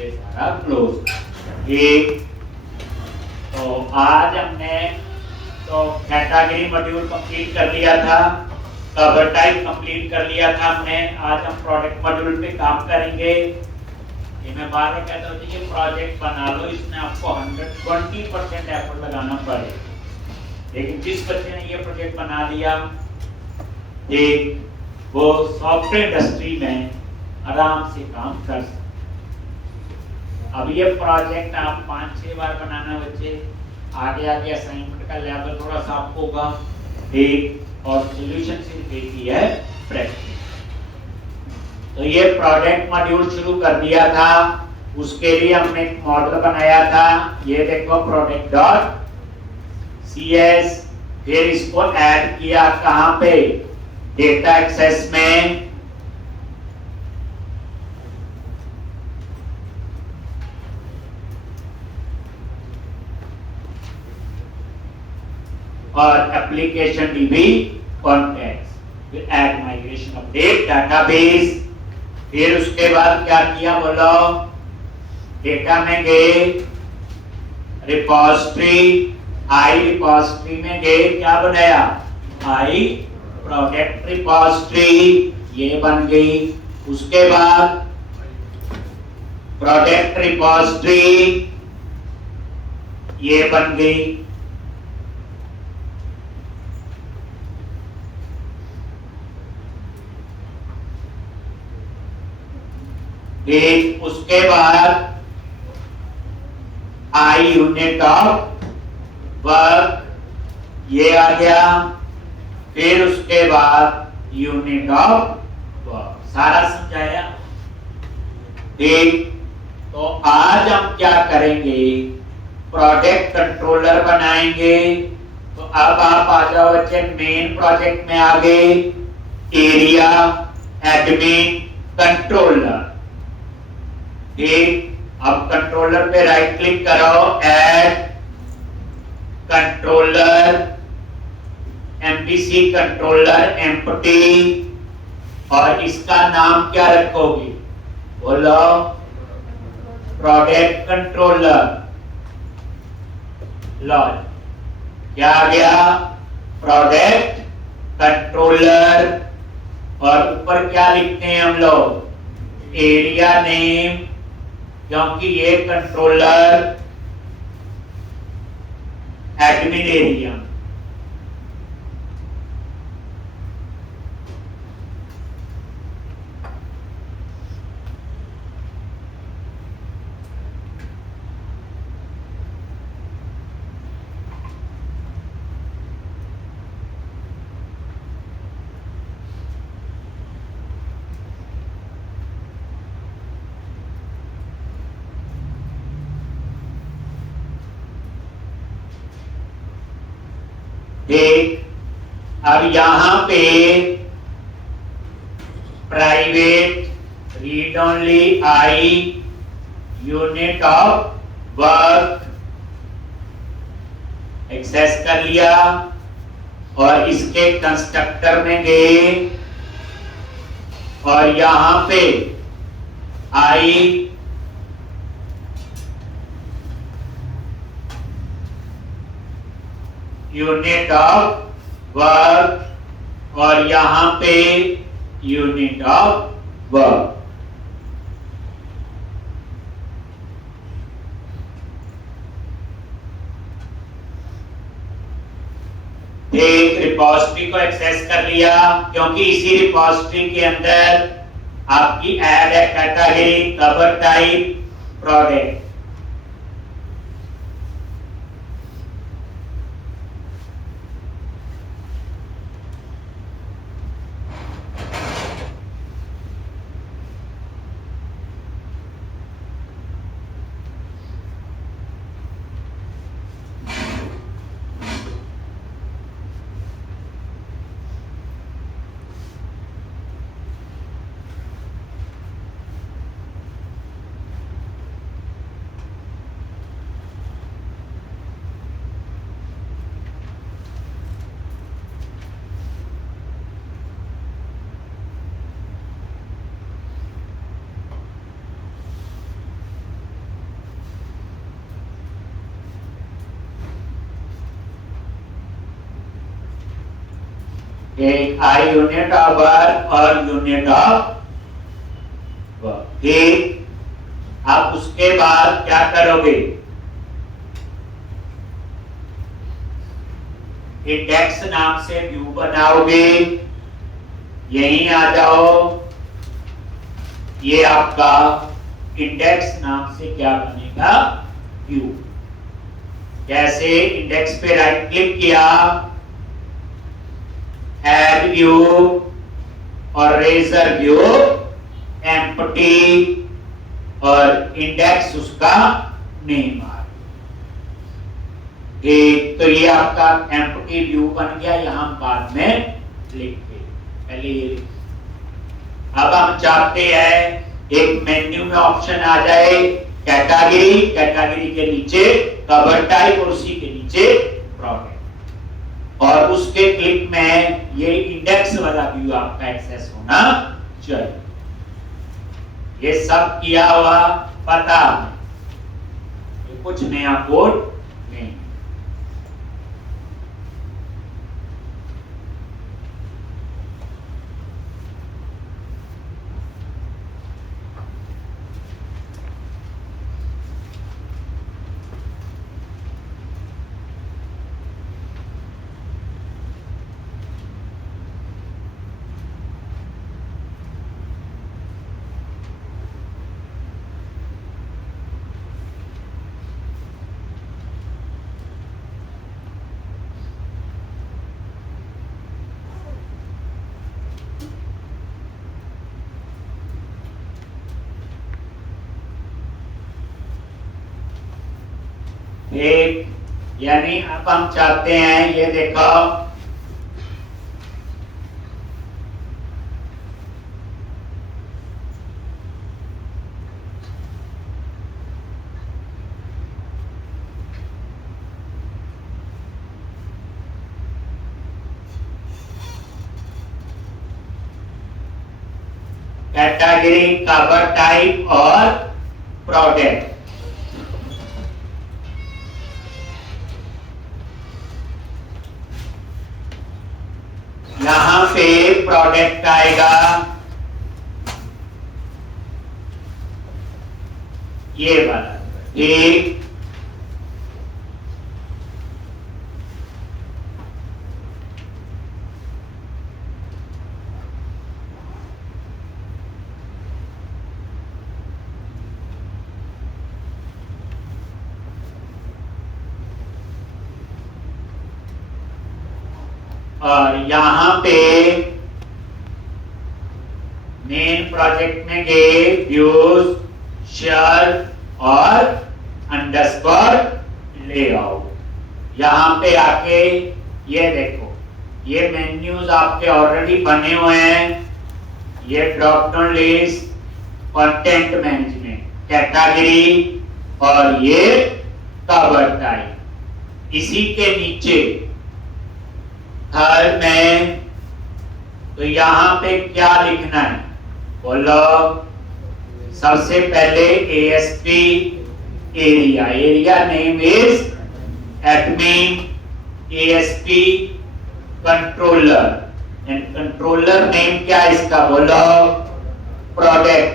ये सारा क्लोज। ठीक, तो आज हमने तो कैटेगरी मॉड्यूल कंप्लीट कर लिया था, कवर टाइप कंप्लीट कर लिया था हमने। आज हम प्रोडक्ट मॉड्यूल पे काम करेंगे। ये मैं बार बार कहता हूँ, ये प्रोजेक्ट बना लो, इसमें आपको 120% एफर्ट लगाना पड़े, लेकिन जिस बच्चे ने ये प्रोजेक्ट बना लिया, एक वो सॉफ्टवेयर इंडस्ट्री में आराम से काम कर सकते। अब ये प्रोजेक्ट आप 5-6 बार बनाना बच्चे, आगे आगे असाइनमेंट का लेवल थोड़ा सा आपको होगा। ठीक, और सॉल्यूशन सिर्फ एक ही है, प्रैक्टिस। तो ये प्रोडक्ट मॉड्यूल शुरू कर दिया था, उसके लिए हमने एक मॉडल बनाया था। ये देखो प्रोडक्ट डॉट CS, फिर इसको ऐड किया कहां पे, डेटा एक्सेस में। और एप्लीकेशन DB कॉन्टेक्स्ट, फिर ऐड माइग्रेशन अपडेट डाटाबेस। फिर उसके बाद क्या किया बोलो, डेटा में गए, रिपोजिटरी, आई रिपोजिटरी में गए, क्या बनाया, आई प्रोडक्ट रिपोजिटरी, ये बन गई। उसके बाद प्रोडक्ट रिपोजिटरी, ये बन गई। एक उसके बाद आई यूनिट ऑफ वर्क, ये आ गया। फिर उसके बाद यूनिट ऑफ वर्क, सारा समझाया। ठीक, तो आज हम क्या करेंगे, प्रोजेक्ट कंट्रोलर बनाएंगे। तो अब आप आ जाओ बच्चे मेन प्रोजेक्ट में, आगे एरिया एडमिन कंट्रोलर। ठीक, अब कंट्रोलर पे राइट क्लिक करो, add controller, MVC controller empty, और इसका नाम क्या रखोगे, बोलो, प्रोडक्ट कंट्रोलर। लो क्या आ गया, प्रोडक्ट कंट्रोलर। और ऊपर क्या लिखते हैं हम लोग, एरिया नेम, क्योंकि ये कंट्रोलर एडमिन एरिया। ठीक, अब यहां पे private read only I unit of work access कर लिया, और इसके कंस्ट्रक्टर में गए, और यहां पे आई यूनिट ऑफ वर्क, और यहां पे यूनिट ऑफ वर्क। एक रिपोजिटरी को एक्सेस कर लिया, क्योंकि इसी रिपोजिटरी के अंदर आपकी ऐड है कैटेगरी, कवर टाइप, प्रोडक्ट। एक आई यूनिट ऑफ वर्क और यूनिट ऑफ वर्क। ठीक, अब उसके बाद क्या करोगे, इंडेक्स नाम से व्यू बनाओगे। यहीं आ जाओ, ये आपका इंडेक्स नाम से क्या बनेगा, व्यू। कैसे, इंडेक्स पे राइट क्लिक किया, ऐड व्यू और रेजर व्यू एम्प्टी और इंडेक्स उसका नेम आ। ठीक, तो ये आपका एम्प्टी व्यू बन गया, यहां बाद में लिखेंगे, पहले ये। अब हम चाहते हैं एक मेन्यू में ऑप्शन आ जाए कैटेगरी, कैटेगरी के नीचे कवर टाइप और उसी के नीचे प्रोडक्ट, और उसके क्लिक में ये इंडेक्स वाला व्यू आपका एक्सेस होना चाहिए। ये सब किया हुआ पता है, ये कुछ नया कोड नहीं। एक, यानी अब हम चाहते हैं, ये देखो कैटेगरी, कवर टाइप और प्रोडक्ट। यहां पे प्रोडक्ट आएगा, ये वाला। ठीक, और यहां पे मेन प्रोजेक्ट में गए व्यूज, शेयर और अंडरस्कोर लेआउट। यहां पे आके ये देखो, ये मेन्यूज आपके ऑलरेडी बने हुए हैं। ये drop down list, content management, category और ये कवर टाइप। इसी के नीचे थर्ड में तो यहां पे क्या लिखना है, बोलो। सबसे पहले ASP area, area name is admin, ASP controller, and controller name क्या है इसका, बोलो प्रोडक्ट।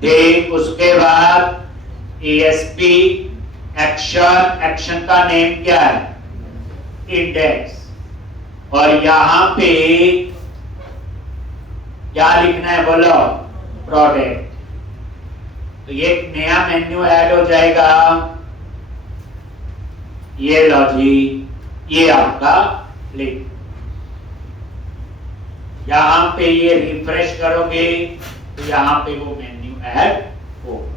ठीक, उसके बाद एएसपी एक्शन, एक्शन का नेम क्या है, इंडेक्स। और यहां पे क्या लिखना है, बोलो प्रोडक्ट। तो ये एक नया मेन्यू ऐड हो जाएगा। ये लो जी, ये आपका लिंक। यहां पे ये रिफ्रेश करोगे तो यहां पे वो मेन्यू ऐड होगा।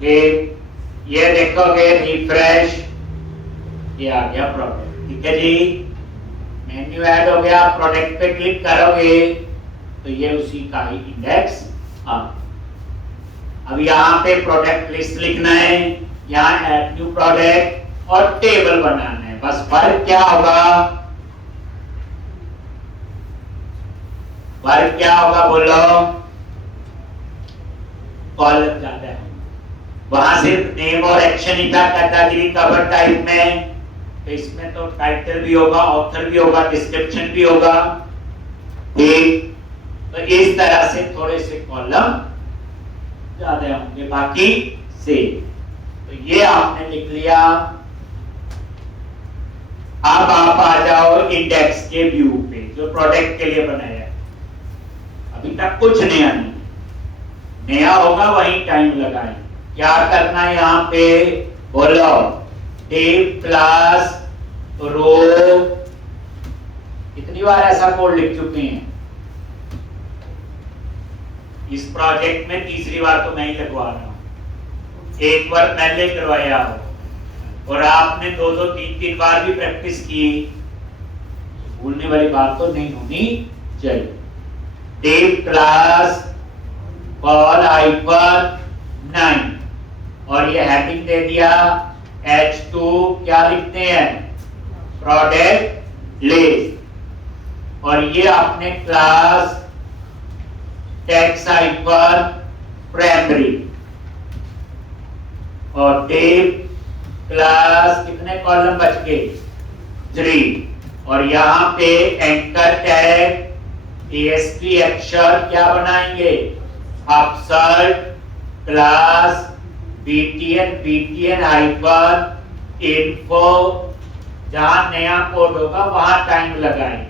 ठीक, ये देखोगे रिफ्रेश, ये आ गया प्रोडक्ट। ठीक है जी, मेन्यू ऐड हो गया, प्रोडक्ट पे क्लिक करोगे तो ये उसी का ही इंडेक्स आ। अब यहाँ पे प्रोडक्ट लिस्ट लिखना है, यहाँ ऐड न्यू प्रोडक्ट और टेबल बनाना है। बस फर्क क्या होगा, फर्क क्या होगा बोलो, कॉलम ज्यादा है, वहां सिर्फ नेम और एक्शन ही था कैटेगरी कवर टाइप में, तो इसमें तो टाइटल भी होगा, ऑथर भी होगा, डिस्क्रिप्शन भी होगा। ठीक, तो इस तरह से थोड़े से कॉलम ज्यादा होंगे बाकी से। तो ये आपने लिख लिया। अब आप आ जाओ इंडेक्स के व्यू पे जो प्रोडक्ट के लिए बनाया है। अभी तक कुछ नया नहीं, नया होगा वही टाइम लगाए। क्या करना है यहाँ पे बोलो, टेब क्लास रो, कितनी बार ऐसा कोड लिख चुके हैं इस प्रोजेक्ट में, तीसरी बार तो मैं ही लगवा रहा हूं। एक बार पहले करवाया हो और आपने दो दो तीन तीन बार भी प्रैक्टिस की, भूलने वाली बात तो नहीं होनी चाहिए। टेब क्लास कॉल हाइपर 9 और ये हेडिंग दे दिया H2, क्या लिखते हैं प्रोडक्ट लिस्ट, और ये आपने क्लास टेक्स्ट हाइपर प्राइमरी और टेब क्लास कितने कॉलम बच गए 3, और यहाँ पे एंकर टैग ASP अक्षर क्या बनाएंगे अपसर्ट क्लास BTN हाइपर इन्फो, जहां नया कोड होगा वहां टाइम लगाएं।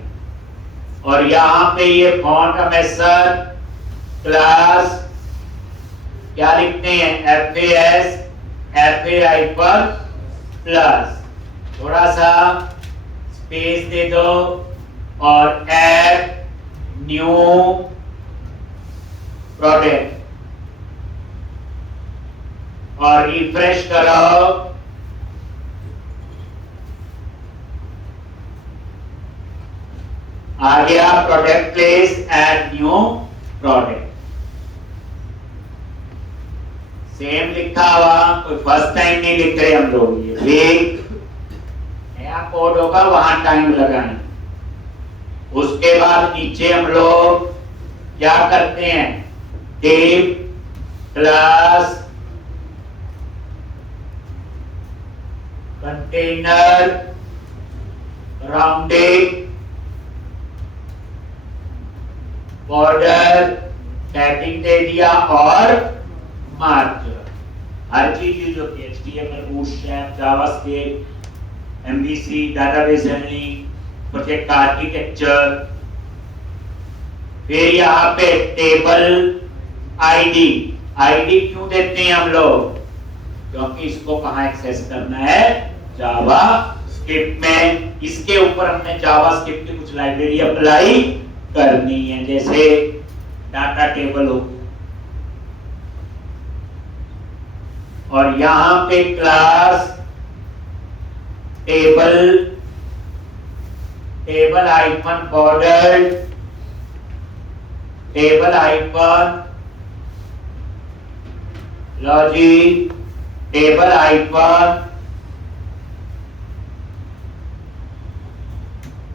और यहाँ पे ये फॉन्ट हमेशा क्लास क्या लिखते हैं FA हाइपर प्लस, थोड़ा सा स्पेस दे दो और ऐड न्यू प्रोडक्ट और रिफ्रेश करो। आ गया product place, add new product, same लिखा हुआ, कोई फर्स्ट टाइम नहीं लिख रहे हम लोग। ये नया कोड होगा वहां टाइम लगाएं। उसके बाद नीचे हम लोग क्या करते हैं, tab class container rounded border tagging दे दिया और मार्जिन, हर चीज यूज होती है, HTML, bootstrap, JavaScript, MVC, database handling, project architecture. फिर यहाँ पे टेबल आईडी क्यों देते हैं हम लोग, क्योंकि इसको कहाँ एक्सेस करना है जावा स्क्रिप्ट में, इसके ऊपर हमने जावा स्क्रिप्ट की कुछ लाइब्रेरी अप्लाई करनी है, जैसे डाटा टेबल हो। और यहां पे class table icon border, table icon logic, table icon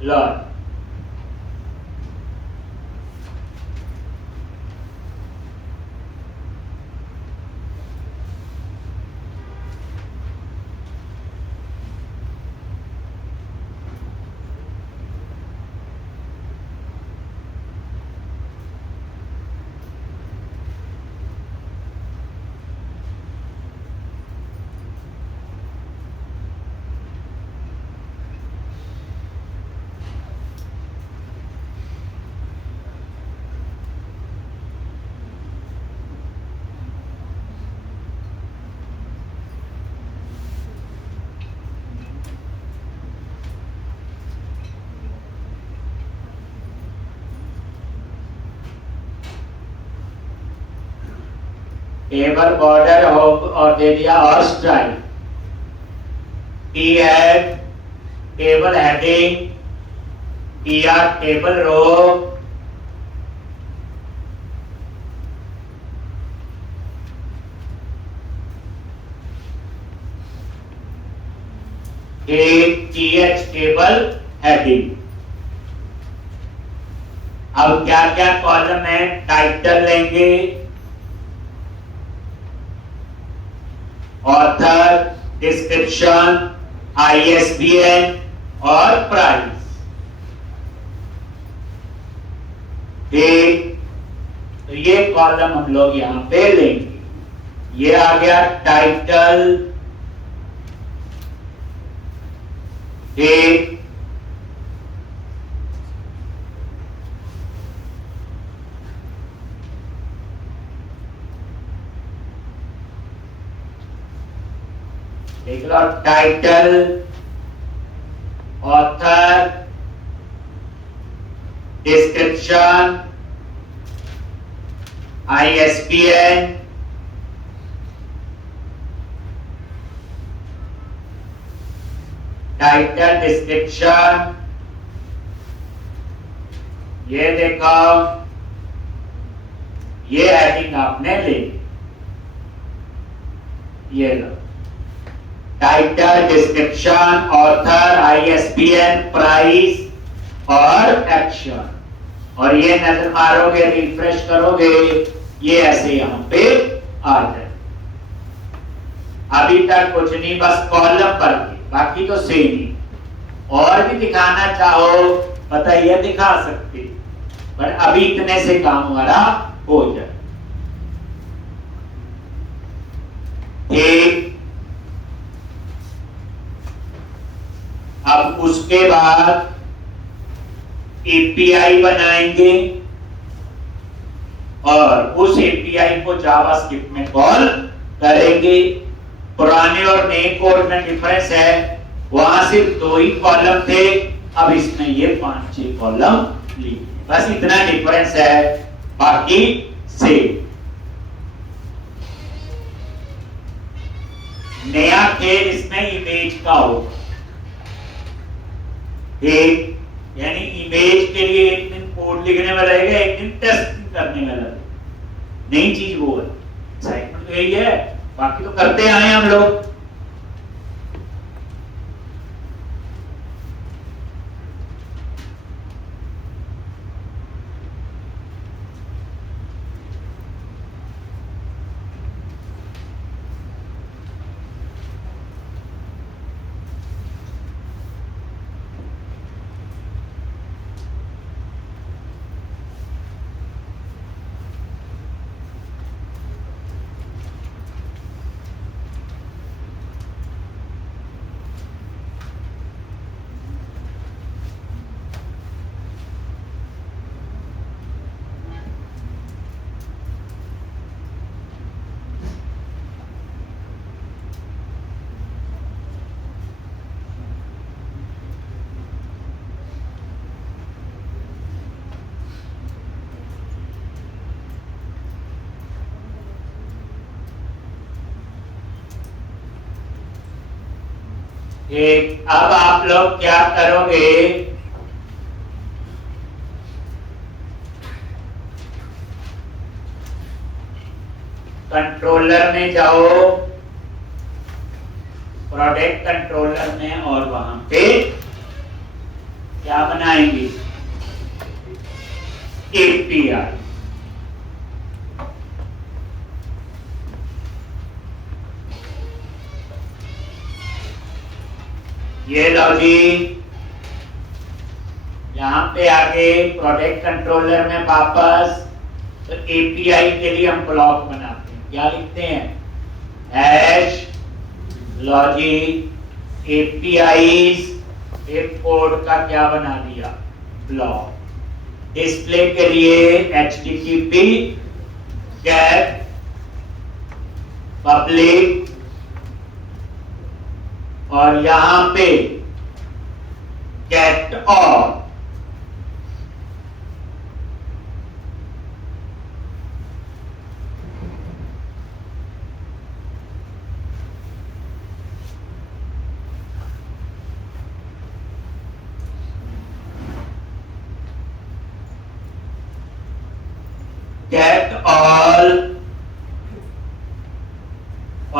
logic. Table border और दे दिया और strike. T head table heading, T R table row, T H table heading. अब क्या क्या कॉलम है? टाइटल लेंगे, ऑथर, डिस्क्रिप्शन, आईएसबीएन और प्राइस। ठीक, तो ये कॉलम हम लोग यहां पे लेंगे। ये आ गया टाइटल। ठीक, देख लो, title, author, description, ISBN, title, description, ये देखो, ये हेडिंग आपने ली, ये लो, title, description, author, ISBN, price और एक्शन। और ये नजर मारोगे, रिफ्रेश करोगे, ये ऐसे यहां पे आ जाए। अभी तक कुछ नहीं, बस कॉलम पर के, बाकी तो सेम ही। और भी दिखाना चाहो पता ये दिखा सकते, पर अभी इतने से काम हमारा हो जाए। ठीक, अब उसके बाद एपीआई बनाएंगे और उस एपीआई को जावास्क्रिप्ट में कॉल करेंगे। पुराने और नए कोड में डिफरेंस है, वहां सिर्फ 2 ही कॉलम थे, अब इसमें ये 5-6 कॉलम लिए, बस इतना डिफरेंस है, बाकी सेम। नया खेल इसमें इमेज का होगा। ठीक, यानी इमेज के लिए एक दिन कोड लिखने में रहेगा, एक दिन टेस्टिंग करने में लगेगा। नई चीज वो है, एक्साइटमेंट तो यही है, बाकी तो करते आए हम लोग। ठीक, अब आप लोग क्या करोगे? कंट्रोलर में जाओ, प्रोडक्ट कंट्रोलर में, और वहां पे क्या बनाएंगे? एपीआई। ये लो जी, यहां पे आके प्रोडक्ट कंट्रोलर में वापस, तो एपीआई के लिए हम ब्लॉक बनाते हैं। क्या लिखते हैं? हैश लॉजिक एपीआईज, एक कोड का क्या बना दिया? ब्लॉक। डिस्प्ले के लिए एचटीटीपी गेट पब्लिक, और यहां पे गेट ऑल।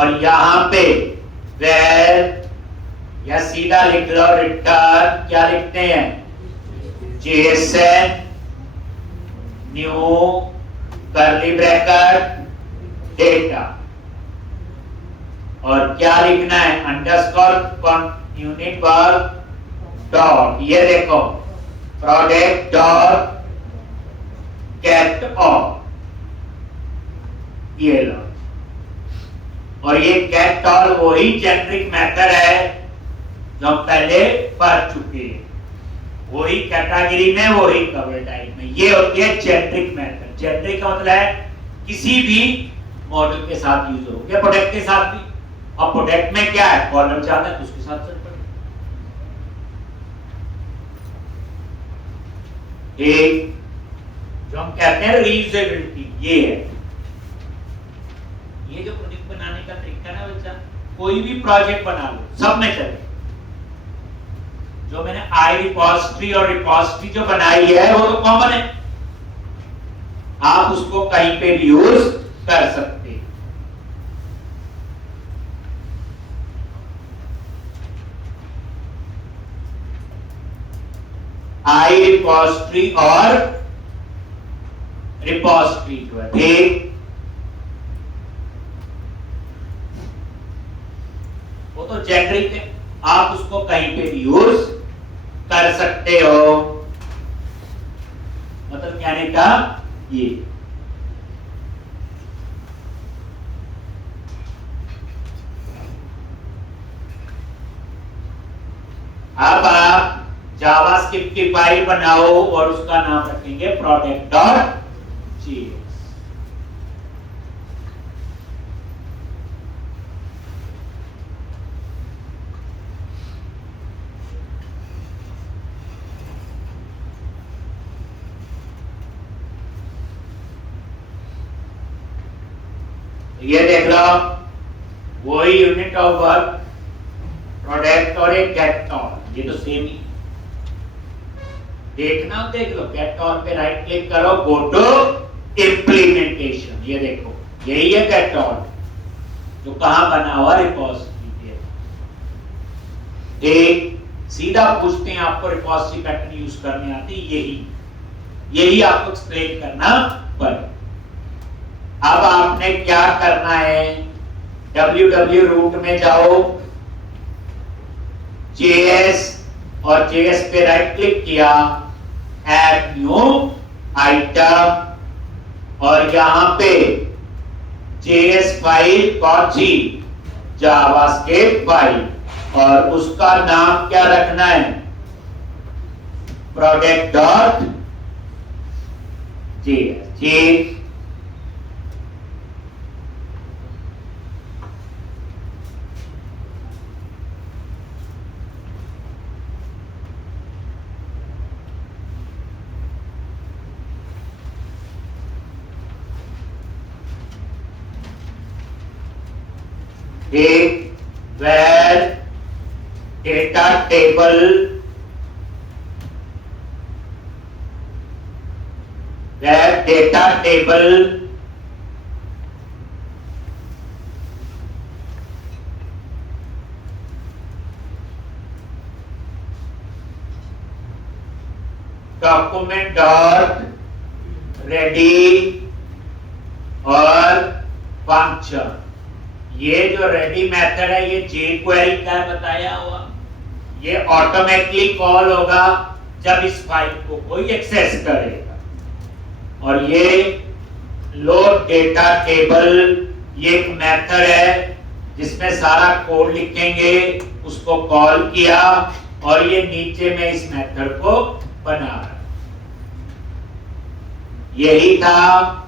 और यहां पे वेर या सीधा लिख लो रिटर्न, क्या लिखते हैं, JSON new curly bracket data, और क्या लिखना है, अंडरस्कोर यूनिट डॉट, ये देखो प्रोडक्ट डॉट गेट ऑल, ये लो। और ये गेट ऑल वही जेनरिक मेथड है जो हम पहले पढ़ चुके हैं, वही कैटेगरी में, वही कवर टाइप में। ये होती है जेनरिक मेथड। जेनरिक का मतलब है किसी भी मॉडल के साथ यूज हो, या प्रोडक्ट के साथ भी। अब प्रोडक्ट में क्या है, कॉलम चाहते हैं तो उसके साथ चल पड़े। एक जो हम कहते हैं रीयूजेबिलिटी, ये है, ये जो प्रोजेक्ट बनाने का तरीका ना बच्चा, कोई भी प्रोजेक्ट बना लो सब में चले। जो मैंने आई रिपोजिटरी और रिपोजिटरी जो बनाई है वो तो कॉमन है, आप उसको कहीं पे भी यूज कर सकते हैं। आई रिपोजिटरी और रिपोजिटरी जो है, ठीक, वो तो जेनरिक है, आप उसको कहीं पे भी यूज कर सकते हो। मतलब कहने का ये, अब आप जावास्क्रिप्ट की फाइल बनाओ और उसका नाम रखेंगे प्रोडक्ट डॉट जेएस। ये देख लो, वही यूनिट ऑफ वर्क प्रोडक्ट और एक गेट ऑल, ये तो सेम ही। देखना हो देख लो, गेट ऑल पे राइट क्लिक करो, गो टू इंप्लीमेंटेशन, ये देखो यही है गेट ऑल, जो कहां बना हुआ, रिपोजिटरी पे। एक सीधा पूछते हैं आपको रिपोजिटरी पैटर्न यूज करने आती, यही आपको एक्सप्लेन करना पड़े। अब आपने क्या करना है, www रूट में जाओ, JS और JS पे राइट क्लिक किया, ऐड न्यू आइटम, और यहां पे JS फाइल कौन सी, जावास्क्रिप्ट फाइल, और उसका नाम क्या रखना है, प्रोडक्ट डॉट जेएस। ठीक, एक where data table document dot ready और फंक्शन। ये जो रेडी मेथड है, ये jQuery का बताया हुआ, ये ऑटोमेटिकली कॉल होगा जब इस फाइल को कोई एक्सेस करेगा। और ये लोड डेटा टेबल, ये एक मेथड है जिसमें सारा कोड लिखेंगे, उसको कॉल किया और ये नीचे में इस मेथड को बना रहा, यही था।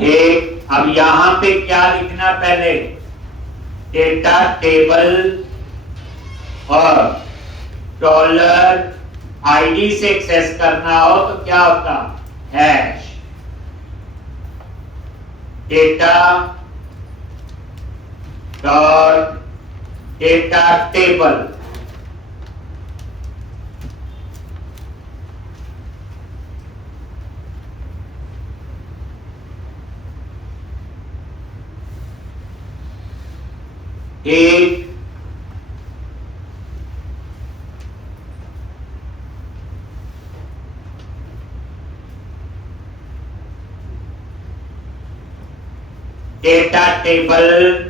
एक, अब यहां पे क्या लिखना, पहले डेटा टेबल और आईडी से एक्सेस करना हो तो क्या होता, hash data dot data table. एक डेटा टेबल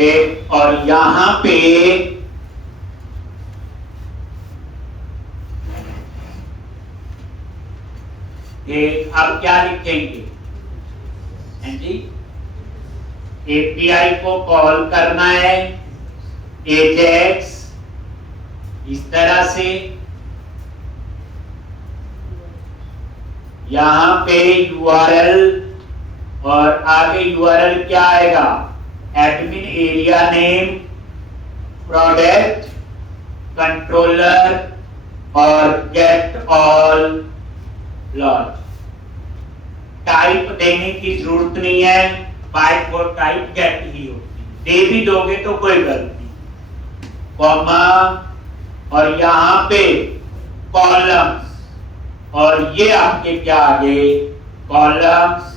एक, और यहां पे एक, अब क्या लिखेंगे जी, एपीआई को कॉल करना है एजेक्स इस तरह से, यहां पे यूआरएल और आगे यूआरएल क्या आएगा, admin area name, product controller और गेट ऑल लॉज। टाइप देने की जरूरत नहीं है, बाय फॉर टाइप गेट ही होती है, दे भी दोगे तो कोई गलती, कॉमा और यहां पे कॉलम्स, और ये आपके क्या आ गए, कॉलम्स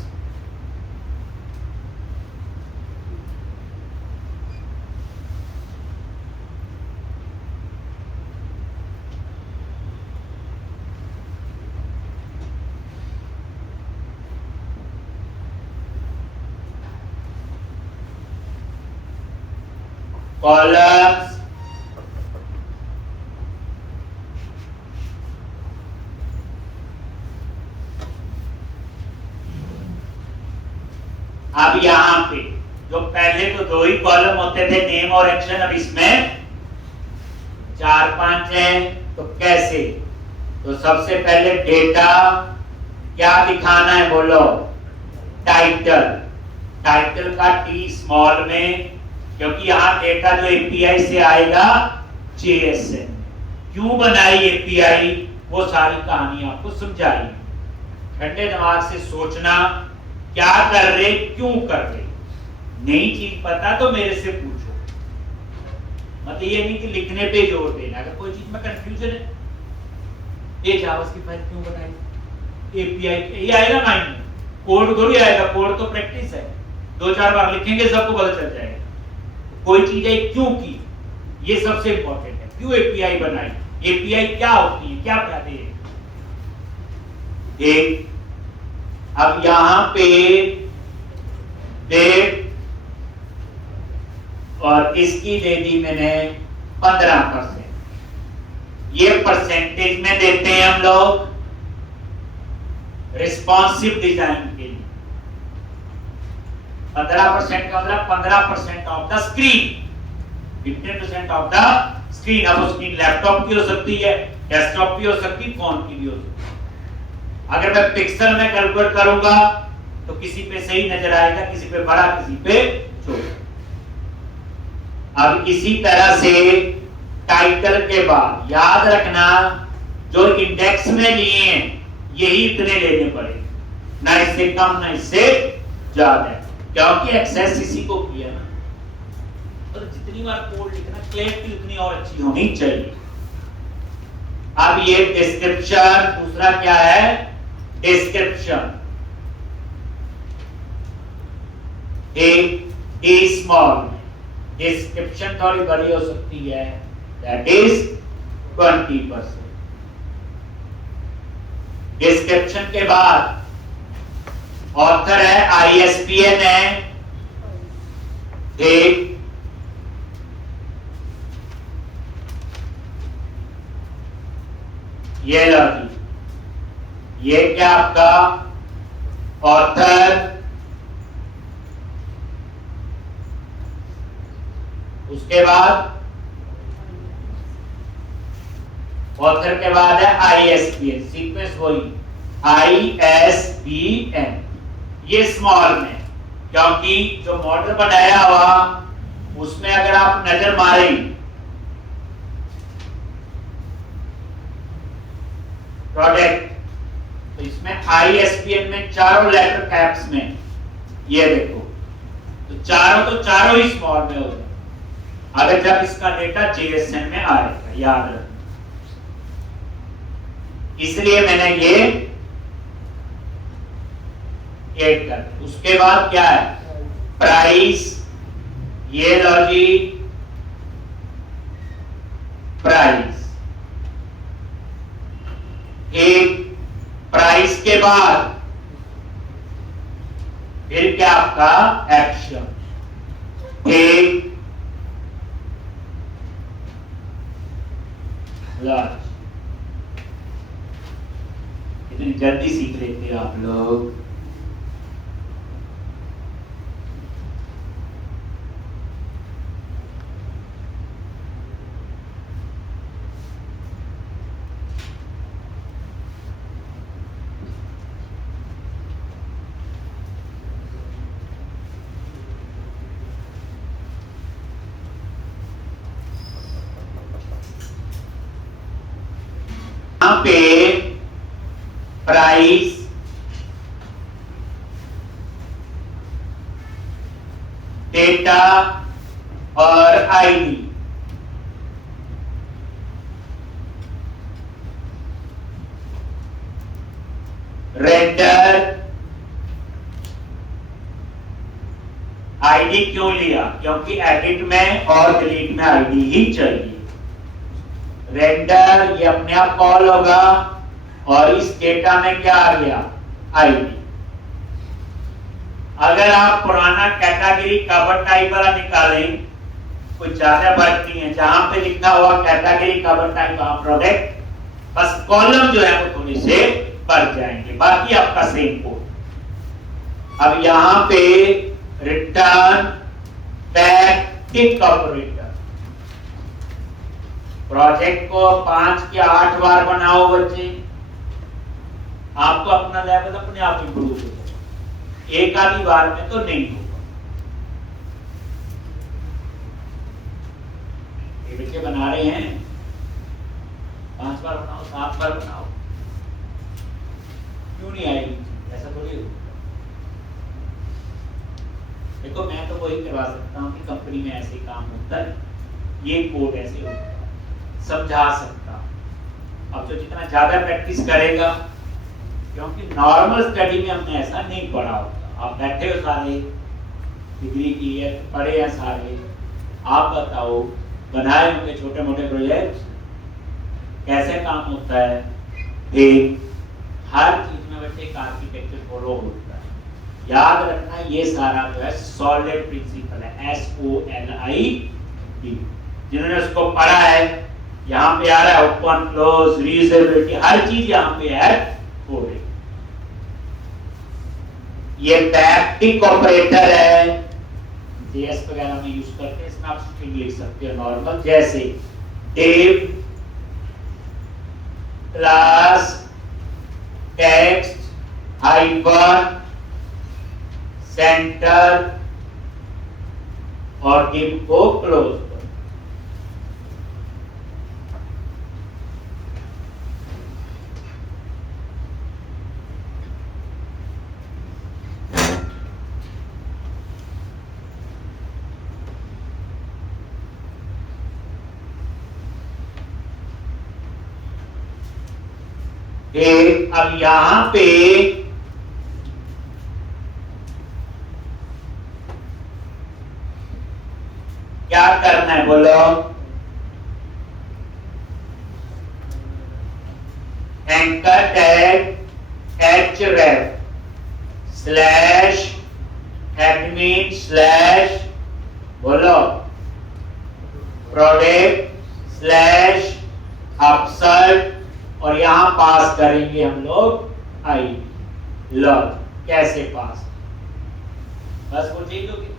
कॉलम्स अब यहां पे जो पहले तो 2 ही कॉलम होते थे, नेम और एक्शन, अब इसमें 4-5 हैं, तो कैसे, तो सबसे पहले डेटा क्या दिखाना है, बोलो टाइटल, टाइटल का टी स्मॉल में, क्योंकि यहां डेटा जो एपीआई से आएगा जेएस है। क्यों बनाई एपीआई, वो सारी कहानी आपको समझाई, ठंडे दिमाग से सोचना, क्या कर रहे, क्यों कर रहे, नई चीज पता तो मेरे से पूछो, मतलब ये नहीं कि लिखने पे जोर देना, अगर कोई चीज में कंफ्यूजन है, ये जावास की फाइल क्यों बनाई, एपीआई, ये आएगा माइंड में, कोड थोड़ी आएगा, कोड तो प्रैक्टिस है, 2-4 बार लिखेंगे सबको पता चल जाएगा, कोई चीज है क्यों की, ये सबसे इंपॉर्टेंट है, क्यों एपीआई बनाई, एपीआई क्या होती है, क्या फायदे हैं, एक, अब यहां पे डेट और इसकी दे दी मैंने 15%, ये परसेंटेज में देते हैं हम लोग रिस्पॉन्सिव डिजाइन के लिए, 15% का मतलब 15% of the screen, 15% of the screen. अब वो स्क्रीन लैपटॉप की हो सकती है, डेस्कटॉप की हो सकती है, फोन की भी हो सकती है। अगर मैं पिक्सल में कैलकुलेट करूंगा तो किसी पे सही नजर आएगा, किसी पे बड़ा, किसी पे छोटा। अब इसी तरह से टाइटल के बाद याद रखना, जो इंडेक्स में लिए हैं यही इतने लेने पड़े, ना इससे कम ना इससे ज्यादा, क्योंकि एक्सेस इसी को किया ना, तो जितनी बार कोड लिखना क्लैरिटी उतनी और अच्छी होनी चाहिए। अब ये डिस्क्रिप्शन, दूसरा क्या है, डिस्क्रिप्शन, डी स्मॉल, डिस्क्रिप्शन थोड़ी बड़ी हो सकती है, दैट इज 20%। डिस्क्रिप्शन के बाद ऑथर है, आईएसबीएन है, एक ये लो जी, ये क्या आपका ऑथर, उसके बाद ऑथर के बाद है ISBN, सीक्वेंस वही ISBN, ये स्मॉल में, क्योंकि जो मॉडल बनाया हुआ उसमें अगर आप नजर मारें प्रोडक्ट, तो इसमें ISBN में चारों लेटर कैप्स में, ये देखो, तो चारों ही स्मॉल में हो जाए अगर जब इसका डेटा JSON में आएगा, याद रखना। इसलिए मैंने ये ऐड कर, उसके बाद क्या है प्राइस, ये लो जी प्राइस, एक प्राइस के बाद फिर क्या आपका एक्शन, एक लार्ज। इतनी जल्दी सीख लेते हो आप लोग। यहां पे प्राइस, डेटा और आईडी, रेंडर, आईडी क्यों लिया, क्योंकि एडिट में और डिलीट में आईडी ही चाहिए। रेंडर ये अपने आप कॉल होगा और इस डेटा में क्या आ गया आईडी। अगर आप पुराना कैटेगरी कवर टाइप वाला निकालें, कुछ ज्यादा फर्क नहीं है, जहां पे लिखा हुआ कैटेगरी कवर टाइप का प्रोडक्ट, बस कॉलम जो है वो थोड़े से बढ़ जाएंगे, बाकी आपका सेम कोड। अब यहां पे रिटर्न बैक टिक ऑपरेटर, प्रोजेक्ट को 5 या 8 बार बनाओ बच्चे, आपको अपना लेवल अपने आप इंप्रूव हो जाएगा, एक आधी बार में तो नहीं होगा। ये बच्चे बना रहे हैं, 5 बार बनाओ, 7 बार बनाओ, क्यों नहीं आएगी, ऐसा थोड़ी होगा। देखो मैं तो वही करवा सकता हूँ कि कंपनी में ऐसे काम होता है, ये कोड ऐसे होता है, समझा सकता। अब जो जितना ज्यादा प्रैक्टिस करेगा, क्योंकि नॉर्मल स्टडी में हमने ऐसा नहीं पढ़ा होता। आप बैठे हो सारे, डिग्री की है, पढ़े हैं सारे, आप बताओ बनाए होंगे छोटे मोटे प्रोजेक्ट, कैसे काम होता है। एक हर चीज में बच्चे एक आर्किटेक्चर फॉलो होता है, याद रखना। ये सारा जो है सॉलिड प्रिंसिपल है, SOLID। जिन्होंने उसको पढ़ा है, यहाँ पे आ रहा है ओपन क्लोज रीयूजेबिलिटी, हर चीज यहाँ पे है हो रही। ये बैकटिक ऑपरेटर है, जेएस वगैरह में यूज करते हैं, इसमें आप स्ट्रिंग लिख सकते हो नॉर्मल, जैसे div plus text hyphen centre और div को क्लोज। अब यहां पे क्या करना है बोलो, एंकर टैग href /admin/ बोलो प्रोडक्ट /upsert और यहां पास करेंगे हम लोग आई लॉग। कैसे पास, बस वो चीज होगी,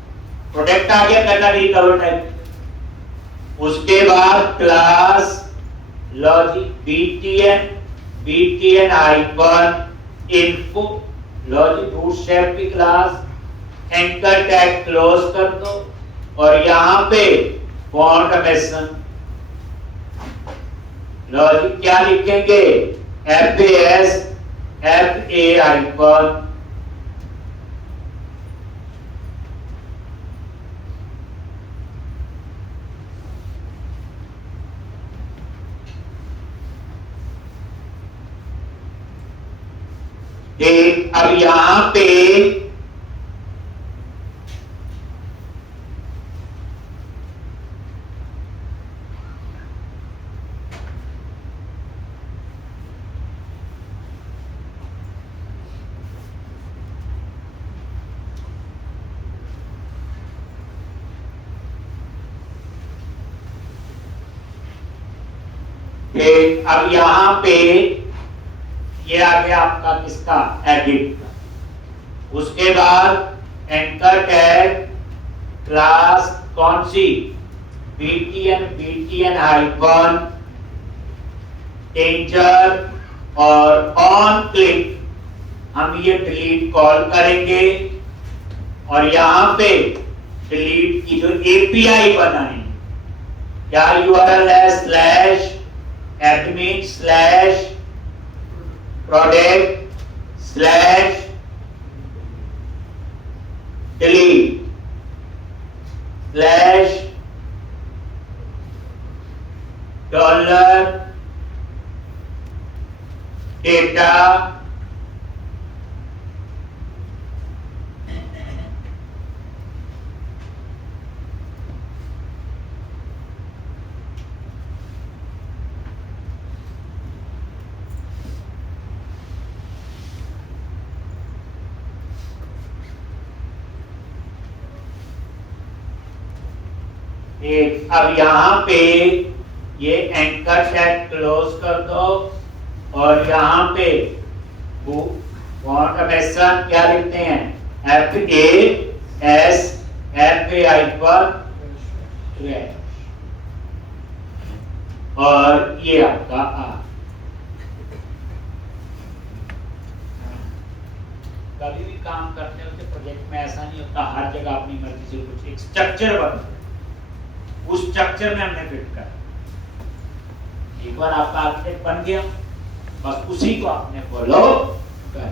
प्रोडक्ट आ गया कैटेगरी कवर टाइप। उसके बाद class logic BTN hyper info logic bootstrap की क्लास, एंकर टैग क्लोज कर दो और यहां पे फॉन्ट मेसन लॉजिक क्या लिखेंगे, FAS FA हाइपर एक। अब यहां पे अब यहां पे ये आ गया आपका किसका, एडिट का। उसके बाद एंकर टैग क्लास कौन सी, बीटीएन हाइफन डेंजर और ऑन क्लिक हम ये डिलीट कॉल करेंगे और यहां पे डिलीट की जो एपीआई बनाएंगे, क्या यूआरएल है, slash admin slash product slash delete slash dollar data एक। अब यहां पे ये एंकर टैग क्लोज कर दो और यहां पे फॉन्ट मेसन क्या लिखते हैं, FAS FA हाइपर और ये आपका कभी भी काम करते होते प्रोजेक्ट में ऐसा नहीं होता हर जगह अपनी मर्जी से कुछ एक स्ट्रक्चर बनता, उस स्ट्रक्चर में हमने फिट कर, एक बार आपका आर्किटेक्ट बन गया बस उसी को आपने फॉलो कर।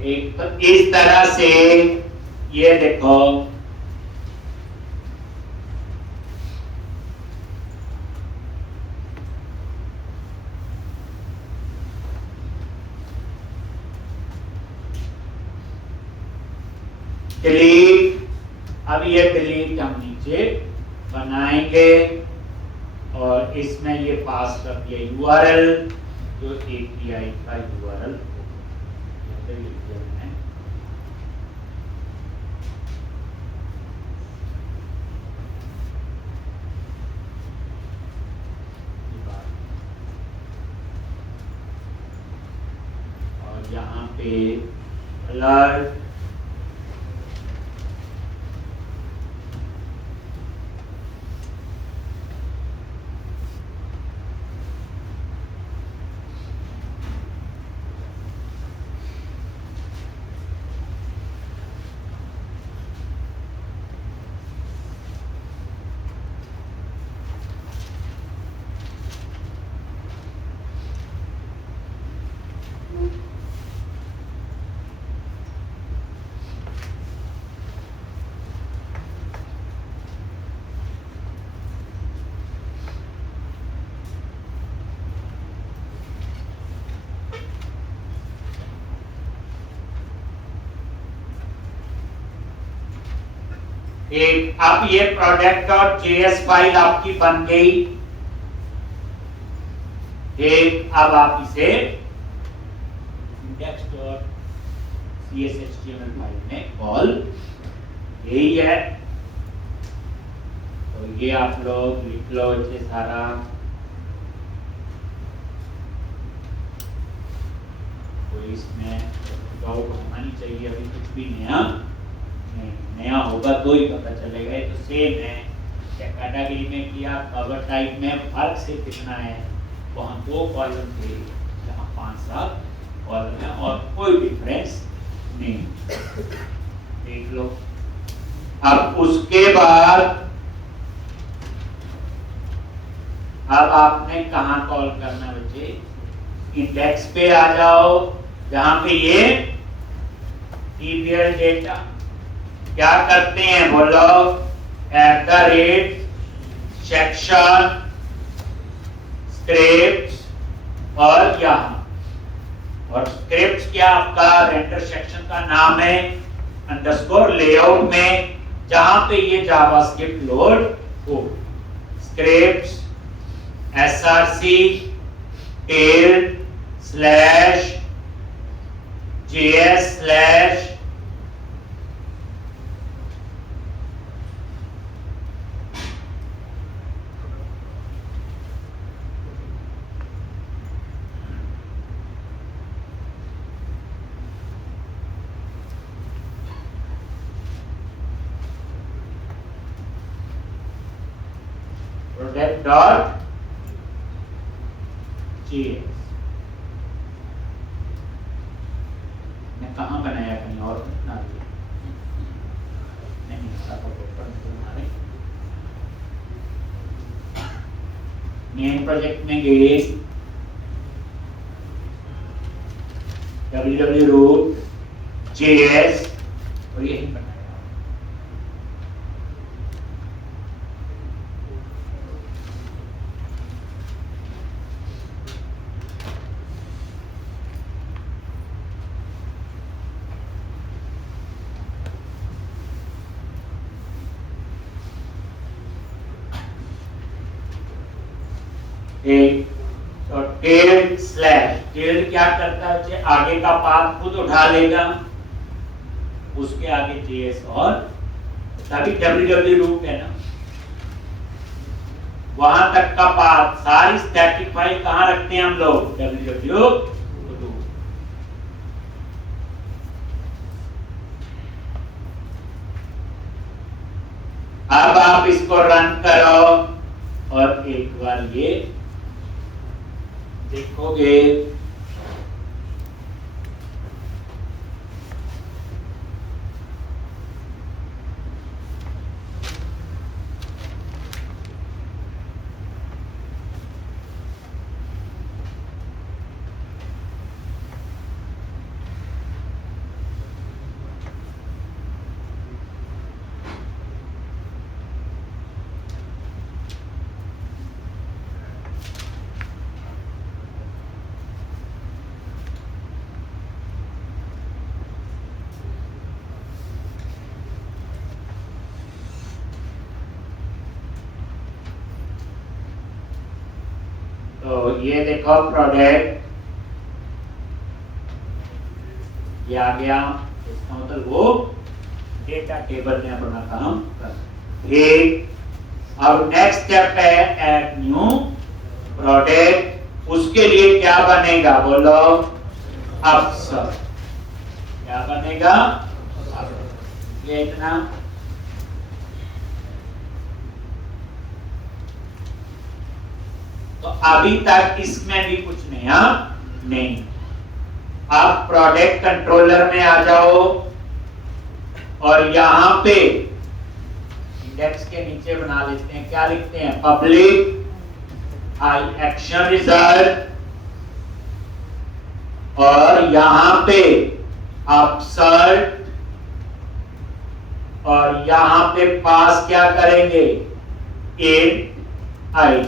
एक तो इस तरह से ये देखो डिलीट, अब ये डिलीट हम नीचे बनाएंगे और इसमें ये पास कर दिया यूआरएल जो एपीआई का यूआरएल और यहाँ पे अलर्ट एक अब ये प्रोडक्ट डॉट जेएस फाइल आपकी बन गई। एक अब आप इसे इंडेक्स डॉट CSHTML फाइल में कॉल, यही है। तो ये आप लोग लिख लो इसे सारा। तो इसमें डाउट होना नहीं चाहिए, अभी कुछ भी नया नहीं, नया होगा तो ही पता चलेगा। ये तो सेम है, कैटेगरी में किया, कवर टाइप में फर्क सिर्फ कितना है, वहाँ 2 कॉलम थे, यहाँ 5-7 कॉलम है और कोई डिफरेंस नहीं। देख लो। अब उसके बाद अब आपने कहाँ कॉल करना बच्चे, इंडेक्स पे आ जाओ, जहां पे ये ईमेल डेटा क्या करते हैं बोलो, @सेक्शन स्क्रिप्ट्स और यहाँ, और स्क्रिप्ट्स क्या आपका रेंडर सेक्शन का नाम है, अंडरस्कोर लेआउट में जहां पे ये जावास्क्रिप्ट लोड हो, scripts src /js/ product dot JS. मैं कहाँ बनाया, कहीं और बना दिया नहीं, मेन प्रोजेक्ट में गए, www.js और यही बनाया। एक तो टेल क्या करता है, आगे का पाथ खुद उठा लेगा, उसके आगे जेएस और तभी www रूट है ना, वहां तक का पाथ सारी स्टैटिक फाइल कहां रखते हैं हम लोग, www रूट। अब आप इसको रन करो और एक बार ये देखोगे, तो ये देखो प्रोडक्ट ये आ गया, इसका मतलब वो डेटा टेबल ने अपना काम कर। एक अब नेक्स्ट स्टेप है ऐड न्यू प्रोडक्ट, उसके लिए क्या बनेगा बोलो, अफसर। क्या बनेगा, ये इतना। तो अभी तक इसमें भी कुछ नया नहीं। आप प्रोडक्ट कंट्रोलर में आ जाओ और यहां पे इंडेक्स के नीचे बना लेते हैं, क्या लिखते हैं, पब्लिक आई एक्शन रिजल्ट, और यहां पे अपसर्ट, और यहां पे पास क्या करेंगे, इन आई।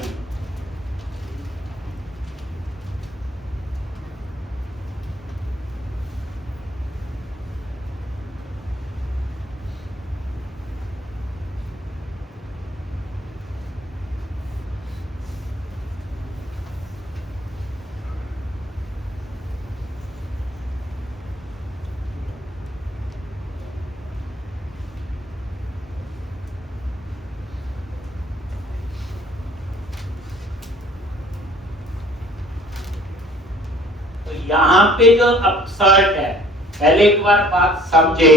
यहाँ पे जो अपसर्ट है, पहले एक बार बात समझे,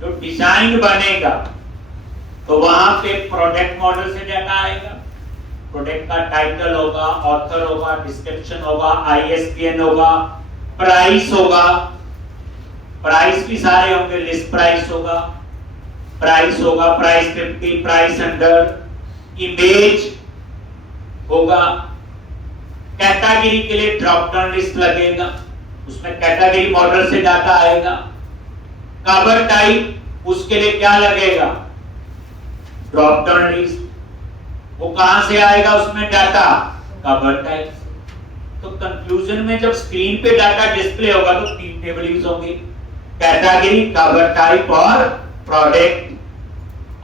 जो डिजाइन बनेगा तो वहां पे प्रोडक्ट मॉडल से डाटा आएगा, प्रोडक्ट का टाइटल होगा, ऑथर होगा, डिस्क्रिप्शन होगा, आईएसबीएन होगा, प्राइस होगा, प्राइस भी सारे होंगे, लिस्ट प्राइस होगा, प्राइस 50, प्राइस 100, इमेज होगा, कैटेगरी के लिए ड्रॉप डाउन लिस्ट लगेगा, उसमें कैटेगरी मॉडल से डाटा आएगा, कवर टाइप उसके लिए क्या लगेगा, ड्रॉप डाउन लिस्ट, वो कहां से आएगा उसमें डाटा, कवर टाइप। तो कंक्लूजन में जब स्क्रीन पे डाटा डिस्प्ले होगा तो 3 टेबल यूज होंगे, कैटेगरी, कवर टाइप और प्रोडक्ट।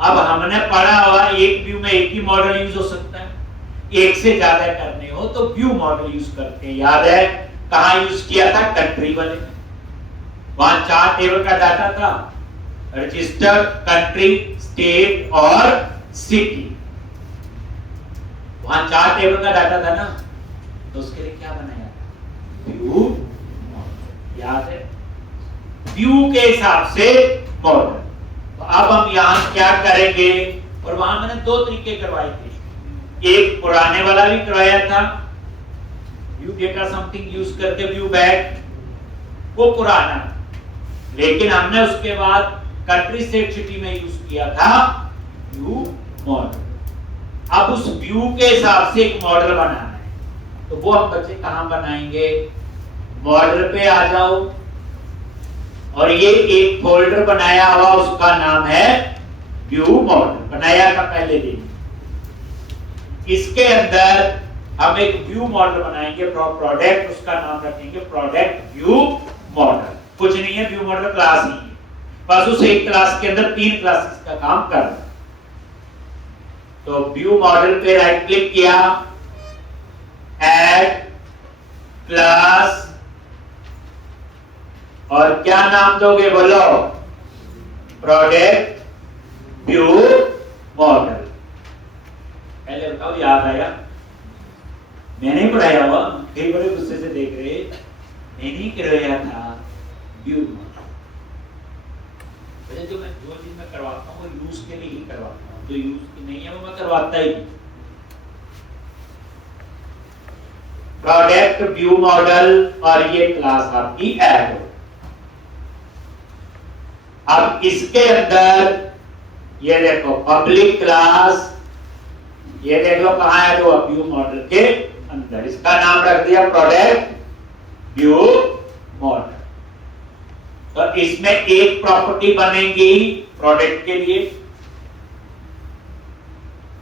अब हमने पढ़ा हुआ एक व्यू में एक ही मॉडल यूज हो सकता है, एक से ज्यादा करने हो तो व्यू मॉडल यूज करते हैं। याद है कहां यूज किया था, कंट्री वाले में, वहां 4 टेबल का डाटा था, रजिस्टर, कंट्री, स्टेट और सिटी, वहां 4 टेबल का डाटा था ना, तो उसके लिए क्या बनाया था, व्यू मॉडल। याद है, व्यू के हिसाब से मॉडल। तो अब हम यहां क्या करेंगे, और वहां मैंने 2 तरीके करवाए थे, एक पुराने वाला भी करवाया था, व्यू डेटा समथिंग यूज करके व्यू बैक, वो पुराना, लेकिन हमने उसके बाद कंट्री स्टेट सिटी में यूज किया था व्यू मॉडल। अब उस व्यू के हिसाब से एक मॉडल बनाना है, तो वो हम बच्चे कहां बनाएंगे, मॉडल पे आ जाओ, और ये एक फोल्डर बनाया हुआ, उसका नाम है व्यू मॉडल, बनाया था पहले दिन। इसके अंदर हम एक व्यू मॉडल बनाएंगे, प्रोडक्ट, उसका नाम रखेंगे प्रोडक्ट व्यू मॉडल। कुछ नहीं है, व्यू मॉडल क्लास ही है, बस उस एक क्लास के अंदर 3 क्लासेस का काम कर रहा है। तो व्यू मॉडल पे राइट क्लिक किया, ऐड क्लास, और क्या नाम दोगे बोलो, प्रोडक्ट व्यू मॉडल। पहले बताओ याद आया, मैंने पढ़ाया हुआ, कई बड़े गुस्से से देख रहे, मैंने करवाया था व्यू मॉडल। जो चीज मैं करवाता हूँ वो यूज के लिए ही करवाता हूँ, जो यूज की नहीं है वो मैं करवाता ही नहीं। प्रोडक्ट व्यू मॉडल, और ये क्लास आपकी ऐड हो। अब इसके अंदर ये देखो पब्लिक क्लास, ये देख लो कहां है, जो व्यू मॉडल के अंदर, इसका नाम रख दिया प्रोडक्ट व्यू मॉडल। तो इसमें एक प्रॉपर्टी बनेगी प्रोडक्ट के लिए,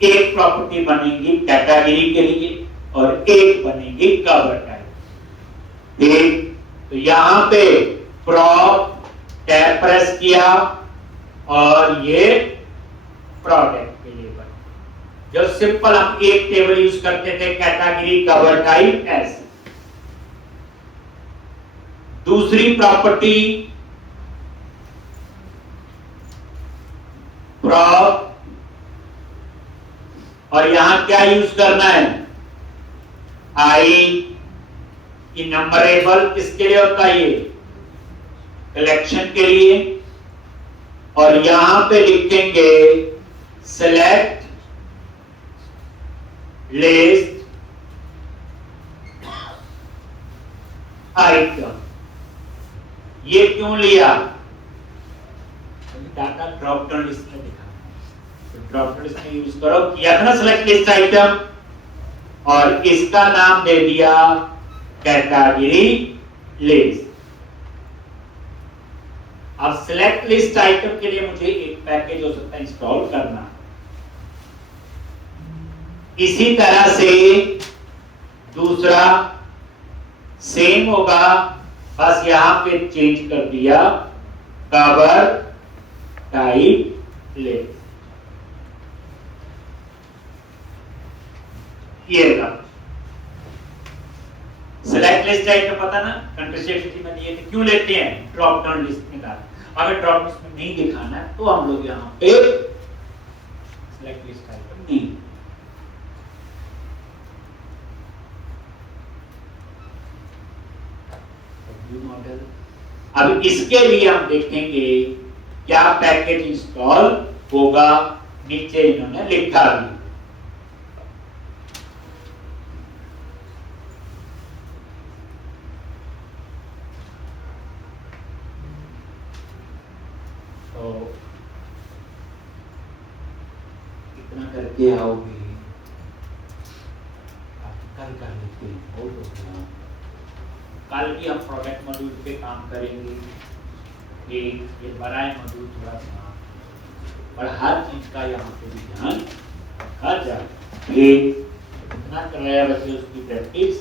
एक प्रॉपर्टी बनेगी कैटेगरी के लिए, और एक बनेगी कवर टाइप। ठीक, तो यहां पे प्रॉप टैब प्रेस किया, और ये प्रोडक्ट के लिए बना। जो सिंपल हम एक टेबल यूज करते थे, कैटेगरी, कवर टाइप, ऐसे। दूसरी प्रॉपर्टी प्रॉप, और यहां क्या यूज करना है, आई, इनम्बरेबल किसके लिए होता है, ये कलेक्शन के लिए, और यहां पे लिखेंगे सेलेक्ट लिस्ट आइटम। ये क्यों लिया, डाटा ड्रॉप डाउन लिस्ट में दिखा, तो ड्रॉप डाउन लिस्ट में यूज करो, किया था ना सेलेक्ट लिस्ट आइटम, और इसका नाम दे दिया कैटेगरी लिस्ट। अब सिलेक्ट लिस्ट आइटम के लिए मुझे एक पैकेज हो सकता है इंस्टॉल करना। इसी तरह से दूसरा सेम होगा, बस यहां पे चेंज कर दिया कवर टाइप लिस्ट। ये सिलेक्ट लिस्ट आइटम पता ना, कंट्री स्टेट सिटी में दिए थे, क्यों लेते हैं, ड्रॉप डाउन लिस्ट में डाल। अगर ड्रॉप लिस्ट में नहीं दिखाना है तो हम लोग यहाँ पे सिलेक्ट लिस्ट आइटम नहीं। View model. अब इसके लिए हम देखेंगे क्या पैकेज इंस्टॉल होगा, नीचे इन्होंने लिखा भी। तो कितना करके आओगे, कल कर लेते हैं, बहुत हो गया। कल भी हम प्रोडक्ट मॉड्यूल पे काम करेंगे, ये बड़ा है मॉड्यूल थोड़ा सा, पर हर चीज का यहाँ पे भी ध्यान रखा जाए। ये कितना कराया वैसे उसकी प्रैक्टिस